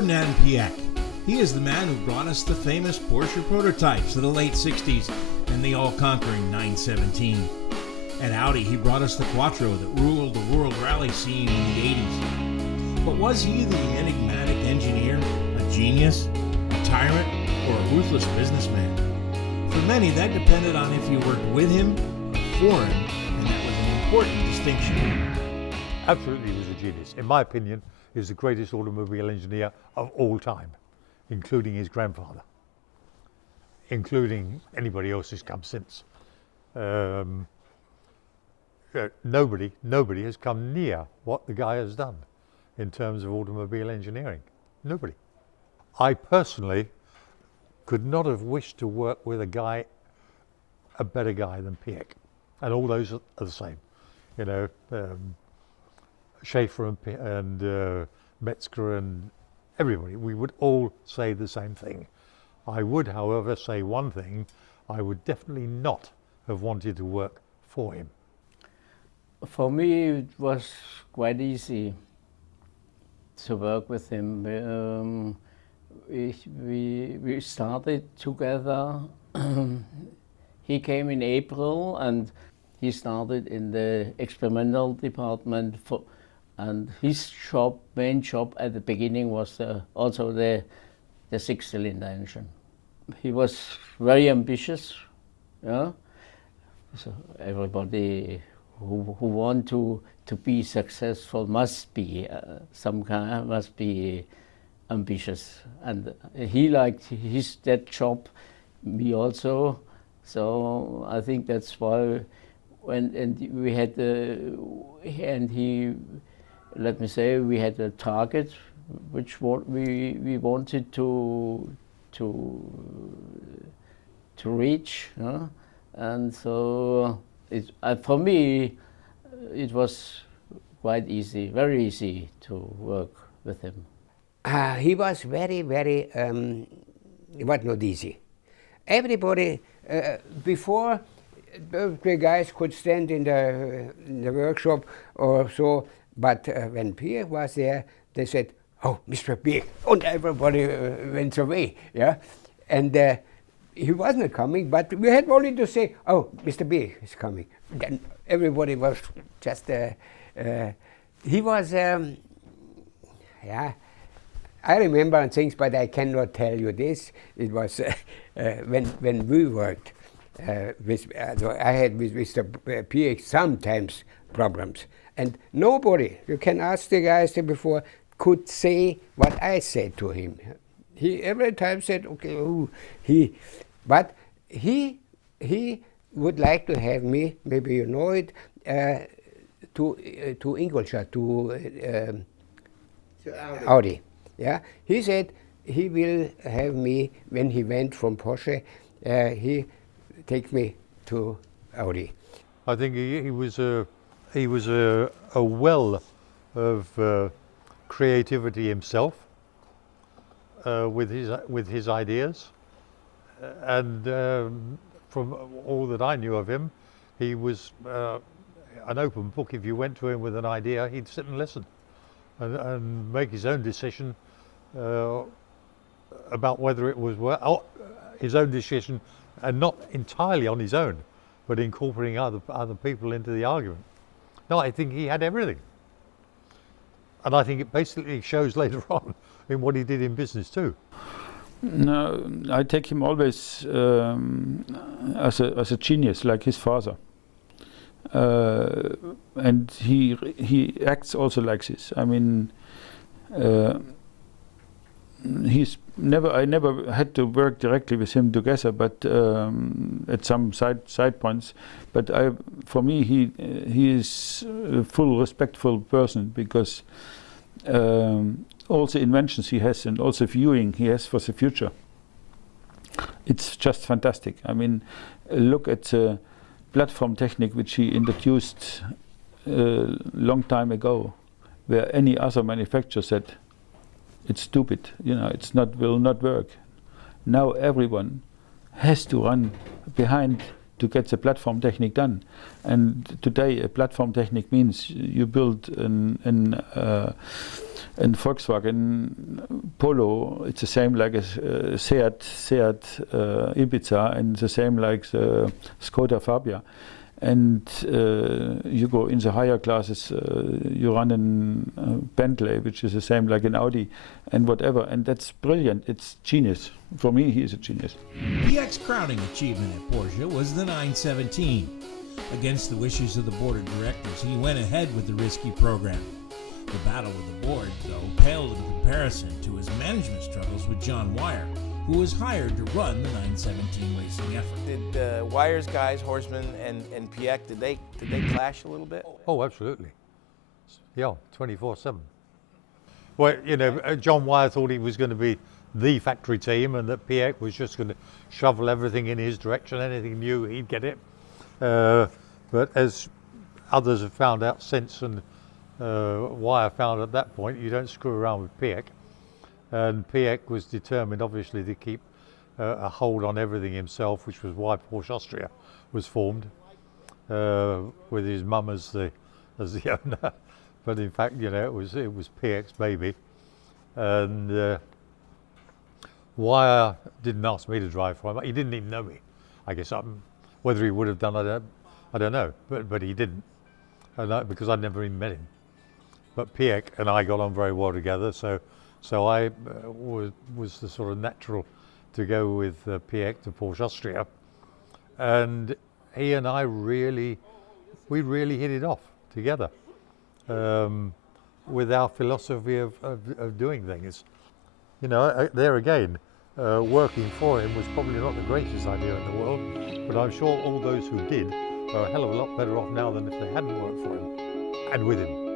Ferdinand Piech. He is the man who brought us the famous Porsche prototypes of the late 60s and the all-conquering 917. At Audi, he brought us the Quattro that ruled the world rally scene in the 80s. But was he the enigmatic engineer, a genius, a tyrant, or a ruthless businessman? For many, that depended on if you worked with him or for him, and that was an important distinction. Absolutely, he was a genius. In my opinion, he was the greatest automobile engineer of all time, including his grandfather, including anybody else who's come since. Nobody has come near what the guy has done in terms of automobile engineering. Nobody. I personally could not have wished to work with a better guy than Piech. And all those are the same. You know, Schaefer and Metzger and everybody, we would all say the same thing. I would, however, say one thing: I would definitely not have wanted to work for him. For me, it was quite easy to work with him. We started together. He came in April and he started in the experimental department, and his main job at the beginning was also the six-cylinder engine. He was very ambitious, yeah. So everybody who want to be successful must be ambitious, and he liked that job. Me also. So I think that's why we had let me say, we had a target which we wanted to reach, and so for me it was quite easy, very easy to work with him. He was very, very, it was not easy. Everybody, before the guys could stand in the workshop or so, but when Piech was there, they said, "Oh, Mr. Piech," and everybody went away, yeah? And he wasn't coming, but we had only to say, "Oh, Mr. Piech is coming." Then everybody was just, he was, yeah, I remember things, but I cannot tell you this. It was when we worked I had with Mr. Piech sometimes problems, and nobody, you can ask the guys there before, could say what I said to him. He every time said, okay, but he would like to have me, maybe you know it, to Ingolstadt, to Audi. Yeah, he said he will have me when he went from Porsche. He take me to Audi. I think he was a well of creativity himself, with his ideas, and from all that I knew of him, he was an open book. If you went to him with an idea, he'd sit and listen and make his own decision about whether it was his own decision, and not entirely on his own, but incorporating other people into the argument. No, I think he had everything. And I think it basically shows later on in what he did in business too. No, I take him always as a genius, like his father. And he acts also like this. I mean, I never had to work directly with him together, but at some side points. But for me, he is a full respectful person, because all the inventions he has and also viewing he has for the future, it's just fantastic. I mean, look at the platform technique which he introduced a long time ago, where any other manufacturer said, it's stupid, will not work. Now everyone has to run behind to get the platform technique done. And today a platform technique means you build And Volkswagen Polo, it's the same like a Seat Ibiza, and the same like the Skoda Fabia. And you go in the higher classes, you run in Bentley, which is the same like an Audi, and whatever. And that's brilliant. It's genius. For me, he is a genius. Piech's crowning achievement at Porsche was the 917. Against the wishes of the board of directors, he went ahead with the risky program. The battle with the board, though, paled in comparison to his management struggles with John Wyer, who was hired to run the 917 racing effort. Did Wyer's guys, Horseman and Piech, did they clash a little bit? Oh, absolutely. Yeah, 24/7. Well, you know, John Wyer thought he was going to be the factory team, and that Piech was just going to shovel everything in his direction. Anything new, he'd get it. But as others have found out since, and Wyer found at that point, you don't screw around with Piech. And Piech was determined, obviously, to keep a hold on everything himself, which was why Porsche Austria was formed, with his mum as the owner. But in fact, you know, it was Piech's baby. And Wyer didn't ask me to drive for him. He didn't even know me. I guess whether he would have done, I don't know. But he didn't, because I'd never even met him. But Piech and I got on very well together, so I was the sort of natural to go with Piech to Porsche Austria, and he and I really hit it off together with our philosophy of doing things. You know, there again, working for him was probably not the greatest idea in the world, but I'm sure all those who did are a hell of a lot better off now than if they hadn't worked for him and with him.